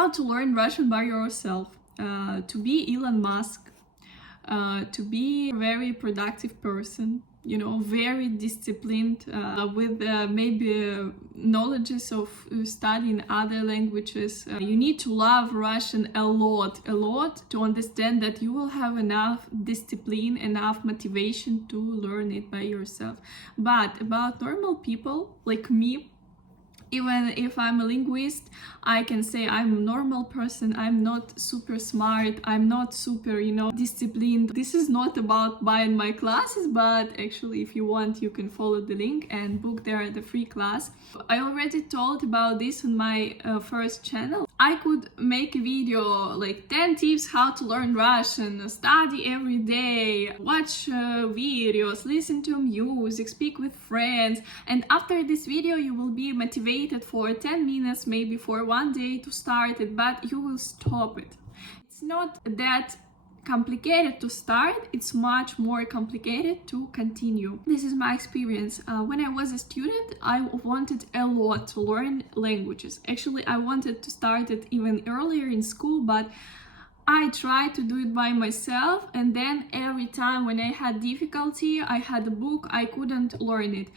how to learn Russian by yourself, to be Elon Musk, to be a very productive person, you know, very disciplined, with maybe knowledges of studying other languages. You need to love Russian a lot to understand that you will have enough discipline, enough motivation to learn it by yourself. But about normal people like me, even if I'm a linguist, I can say I'm a normal person. I'm not super smart. I'm not super, you know, disciplined. This is not about buying my classes, but actually, if you want, you can follow the link and book there the free class. I already told about this on my first channel. I could make a video like 10 tips how to learn Russian, study every day, watch videos, listen to music, speak with friends, and after this video you will be motivated for 10 minutes, maybe for one day to start it, but you will stop it. It's not that complicated to start, it's much more complicated to continue. This is my experience. When I was a student, I wanted a lot to learn languages. Actually, I wanted to start it even earlier in school, but I tried to do it by myself, and then every time when I had difficulty, I had a book, I couldn't learn it.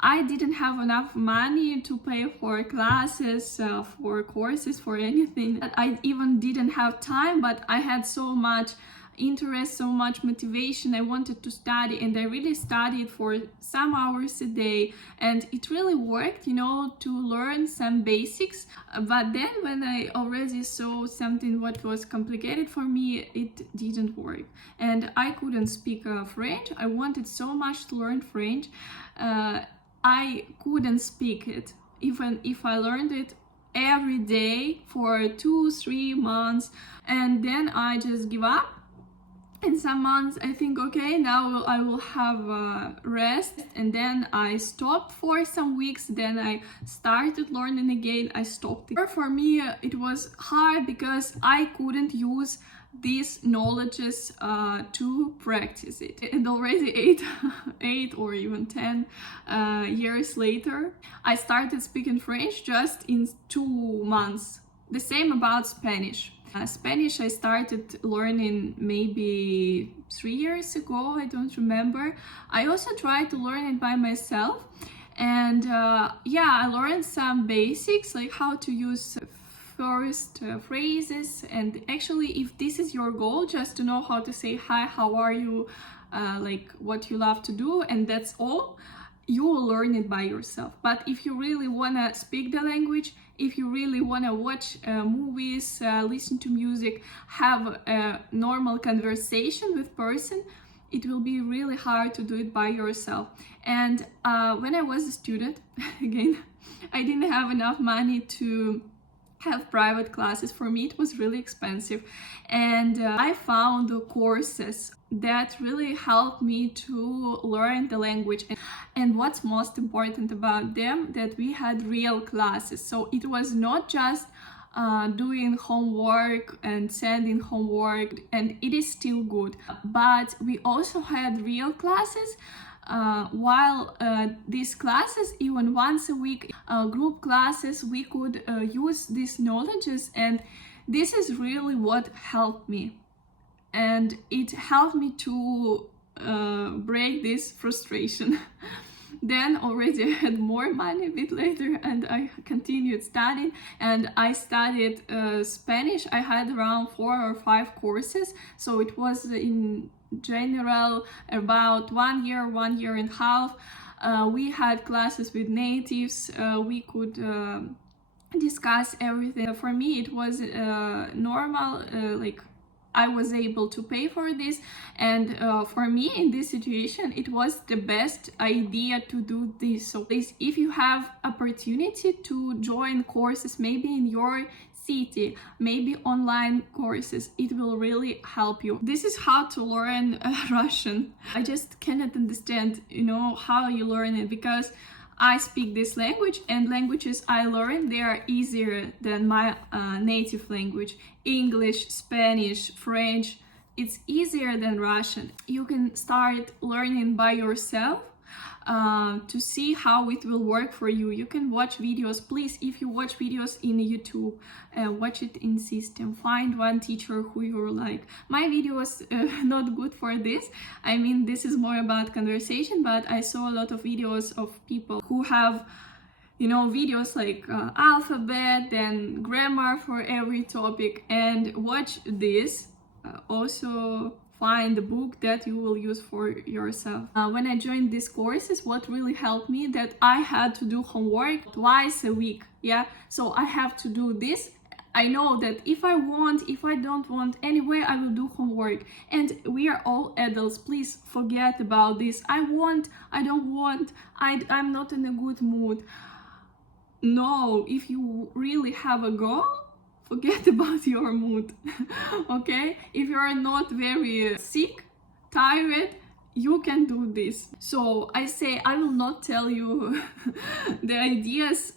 I didn't have enough money to pay for classes, for courses, for anything. I even didn't have time, but I had so much interest, so much motivation. I wanted to study, and I really studied for some hours a day, and it really worked, you know, to learn some basics. But then when I already saw something what was complicated for me, it didn't work, and I couldn't speak French. I wanted so much to learn French. I couldn't speak it, even if I learned it every day for 2-3 months, and then I just give up. In some months I think, okay, now I will have rest, and then I stopped for some weeks, then I started learning again, I stopped it. For me it was hard because I couldn't use these knowledges to practice it. And already 8 or even 10 years later, I started speaking French just in 2 months. The same about Spanish. Spanish I started learning maybe 3 years ago, I don't remember. I also tried to learn it by myself, and yeah, I learned some basics like how to use first phrases. And actually, if this is your goal, just to know how to say hi, how are you, like what you love to do, and that's all, you will learn it by yourself. But if you really want to speak the language, if you really want to watch movies, listen to music, have a normal conversation with person, it will be really hard to do it by yourself. And when I was a student, again, I didn't have enough money to have private classes. For me it was really expensive, and I found courses that really helped me to learn the language. And what's most important about them, that we had real classes, so it was not just doing homework and sending homework, and it is still good, but we also had real classes. While these classes, even once a week, group classes, we could use these knowledges, and this is really what helped me, and it helped me to break this frustration. Then already I had more money a bit later, and I continued studying, and I studied Spanish. I had around 4 or 5 courses, so it was in general about 1 year, 1.5 years. We had classes with natives, we could discuss everything. For me it was normal, like I was able to pay for this, and for me in this situation it was the best idea to do this. So please, if you have opportunity to join courses, maybe in your city, maybe online courses, it will really help you. This is how to learn Russian. I just cannot understand, you know, how you learn it, because I speak this language, and languages I learn, they are easier than my native language. English, Spanish, French, it's easier than Russian. You can start learning by yourself, to see how it will work for you. You can watch videos. Please, if you watch videos in YouTube, watch it in system. Find one teacher who you like. My video was not good for this. I mean, this is more about conversation, but I saw a lot of videos of people who have, you know, videos like alphabet and grammar for every topic, and watch this. Also find the book that you will use for yourself. When I joined these courses, what really helped me, that I had to do homework twice a week. Yeah, so I have to do this. I know that if I want, if I don't want, anyway, I will do homework. And we are all adults. Please forget about this. I want, I don't want, I'm not in a good mood. No, if you really have a goal, forget about your mood. Okay? If you are not very sick, tired, you can do this. So I say, I will not tell you the ideas.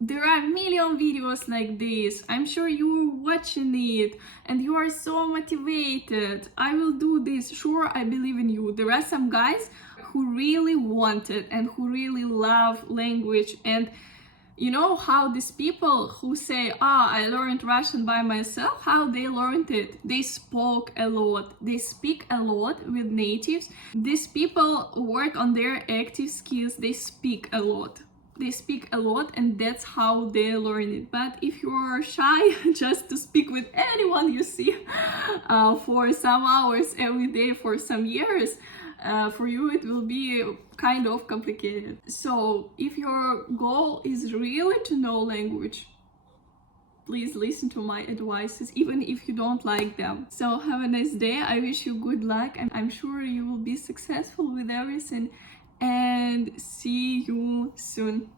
There are a million videos like this. I'm sure you're watching it and you are so motivated. I will do this. Sure, I believe in you. There are some guys who really want it and who really love language. And you know how these people who say, I learned Russian by myself, how they learned it? They spoke a lot. They speak a lot with natives. These people work on their active skills. They speak a lot. They speak a lot, and that's how they learn it. But if you are shy just to speak with anyone you see for some hours every day for some years, for you it will be kind of complicated. So if your goal is really to know language, please listen to my advices, even if you don't like them. So have a nice day. I wish you good luck, and I'm sure you will be successful with everything, and see you soon.